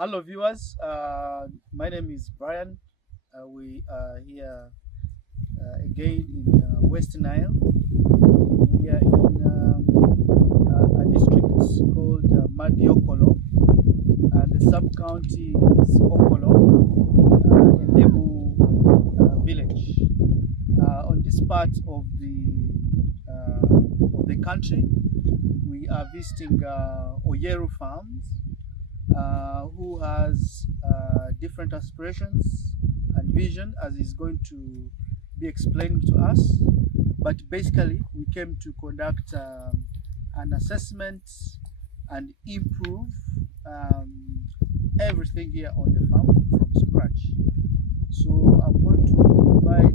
Hello, viewers. My name is Brian. We are here again in West Nile. We are in a district called Madi Okollo, and the sub-county is Okollo, in Nebu village. On this part of the country, we are visiting Oyeru farms, who has different aspirations and vision, as he's going to be explaining to us. But basically, we came to conduct an assessment and improve um, everything here on the farm from scratch. So I'm going to invite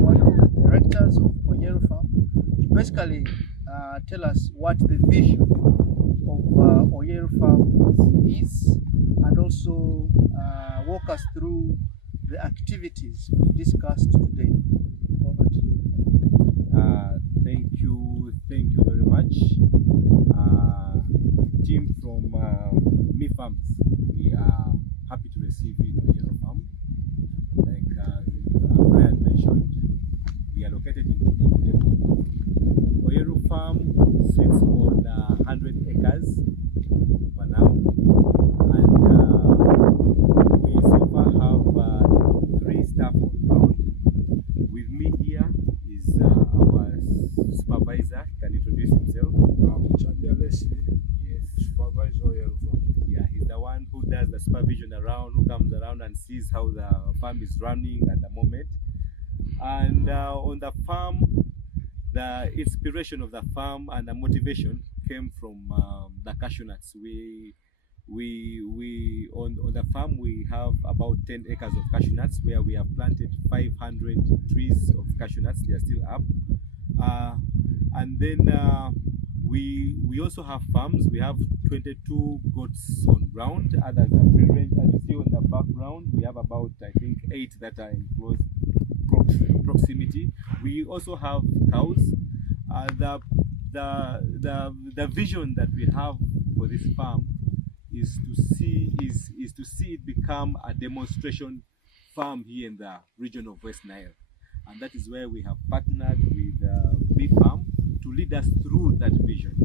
one of the directors of Oyeru Farm to basically tell us what the vision of Oyeru Farm is, and also walk us through the activities we've discussed today. Over to you. Thank you very much. Team from MeFarms, we are happy to receive you in Oyeru Farm. Like Brian mentioned, we are located in Nebu. Oyeru Farm sits on 100 acres for now, and we so far have 3 staff on ground. With me here is our supervisor. He can introduce himself. Yes. Supervisor Oyeru Farm. Yeah, he's the one who does the supervision around, who comes around and sees how the farm is running at the moment. And on the farm, the inspiration of the farm and the motivation came from the cashew nuts. We on the farm we have about 10 acres of cashew nuts where we have planted 500 trees of cashew nuts. They are still up. And then we also have farms. We have 22 goats on ground. Others are free range. As you see on the background, we have about, I think, 8 that are in close proximity. We also have cows. The vision that we have for this farm is to see it become a demonstration farm here in the region of West Nile, and that is where we have partnered with MeFarm to lead us through that vision.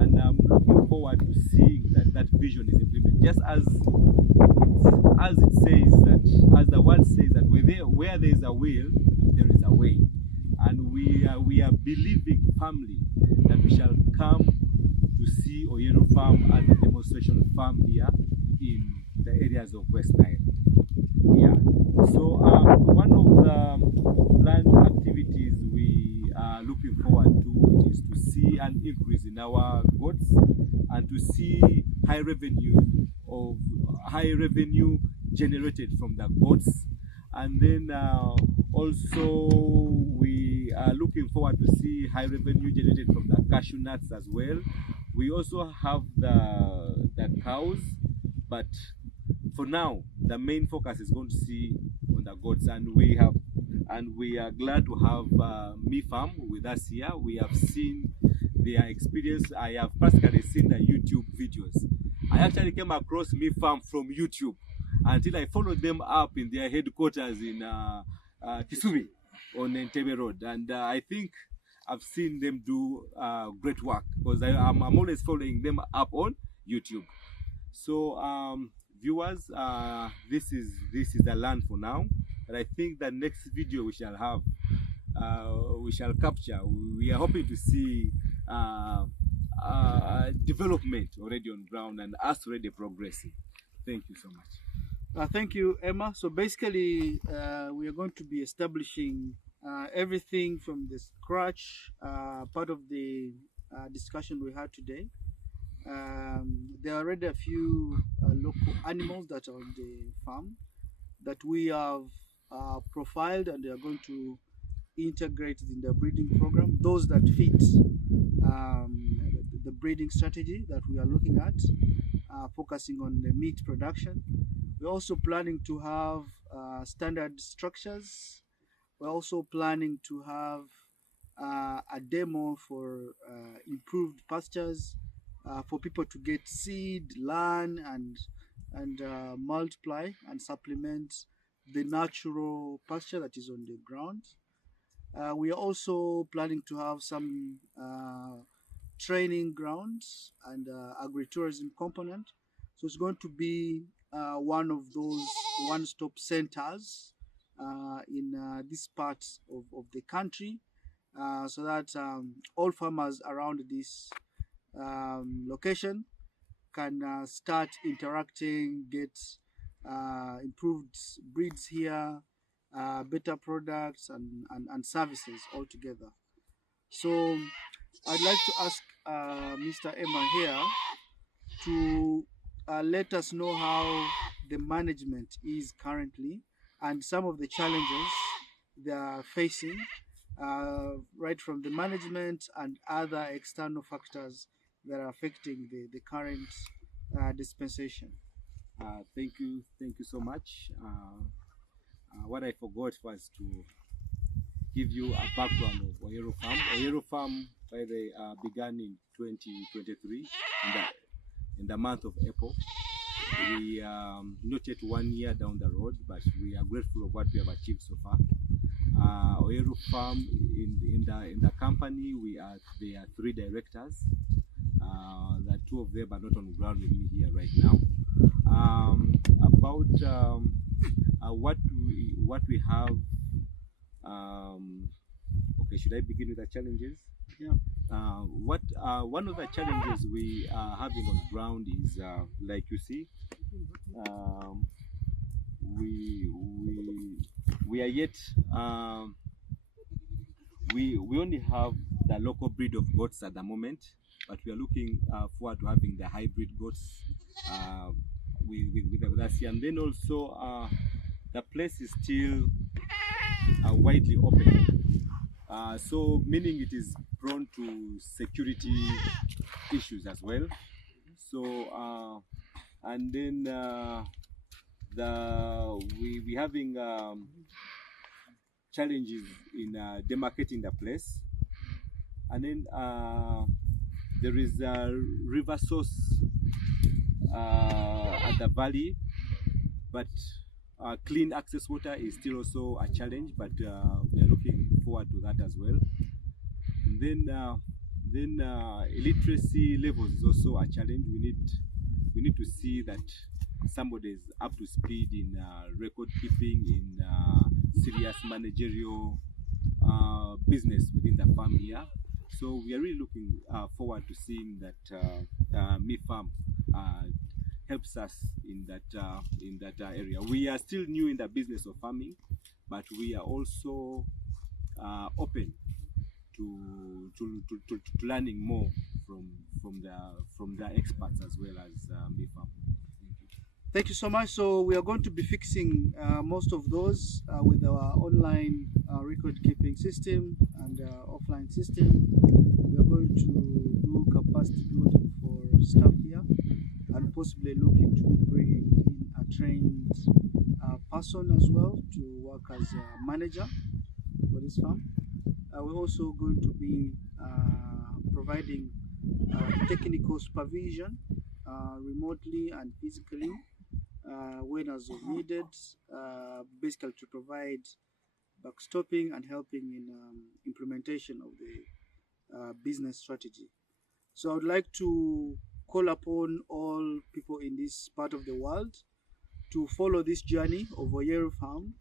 And I'm looking forward to seeing that vision is implemented, just as it says that, as the word says that where there is a will, there is a way. And we are believing firmly that we shall come to see Oyeru Farm as a demonstration farm here in the areas of West Nile. Yeah. So one of the land activities we are looking forward to is to see an increase in our goats and to see high revenue generated from the goats. And then also we are looking forward to see high revenue generated from the cashew nuts as well. We also have the cows, but for now the main focus is going to see on the goats, and we are glad to have MeFarm with us here. We have seen their experience. I have personally seen the YouTube videos. I actually came across MeFarm from YouTube until I followed them up in their headquarters in Kisumi on Entebbe Road, and I think I've seen them do great work, because I'm always following them up on YouTube. So viewers, this is the land for now, and I think the next video we shall have, we shall capture. We are hoping to see development already on ground and us already progressing. Thank you so much. Thank you, Emma. So basically, we are going to be establishing everything from the scratch, part of the discussion we had today. There are already a few local animals that are on the farm that we have profiled, and they are going to integrate in the breeding program, those that fit the breeding strategy that we are looking at, focusing on the meat production. We're also planning to have standard structures. We're also planning to have a demo for improved pastures, for people to get seed, learn, and and multiply and supplement the natural pasture that is on the ground. We are also planning to have some training grounds and agritourism component. So it's going to be one of those one-stop centers in this part of the country, so that all farmers around this location can start interacting, get improved breeds here, better products and services altogether. So I'd like to ask Mr. Emma here to let us know how the management is currently and some of the challenges they are facing, right from the management and other external factors that are affecting the current dispensation. Thank you so much. What I forgot was to give you a background of Oyeru Farm. Oyeru Farm, by the began in 2023 in the month of April. We not yet 1 year down the road, but we are grateful of what we have achieved so far. Oyeru Farm, in the company, there are 3 directors. The 2 of them are not on the ground with me here right now. About what we have. Okay, should I begin with the challenges? Yeah. One of the challenges we are having on the ground is, like you see, we are yet we only have the local breed of goats at the moment, but we are looking forward to having the hybrid goats with us here. And then also the place is still widely open, so meaning it is prone to security issues as well. So and then we having challenges in demarcating the place, and then there is a river source at the valley, but clean access water is still also a challenge, but we are looking forward to that as well. And then illiteracy levels is also a challenge. We need to see that somebody is up to speed in record keeping, in serious managerial business within the farm here. So we are really looking forward to seeing that MeFarm helps us in that area. We are still new in the business of farming, but we are also open to learning more from the experts as well as MeFarm. Thank you so much. So we are going to be fixing most of those with our online record keeping system and offline system. We are going to do capacity building for staff here and possibly look into bringing in a trained person as well to work as a manager for this farm. We're also going to be providing technical supervision remotely and physically when as needed, basically to provide backstopping and helping in implementation of the business strategy. So I would like to call upon all people in this part of the world to follow this journey of Oyeru Farm.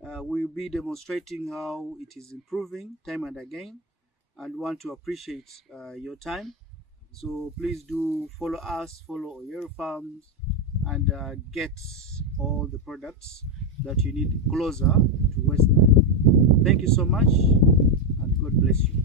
We'll be demonstrating how it is improving time and again, and want to appreciate your time. So please do follow us, follow Oyeru Farms, and get all the products that you need closer to West Nile. Thank you so much, and God bless you.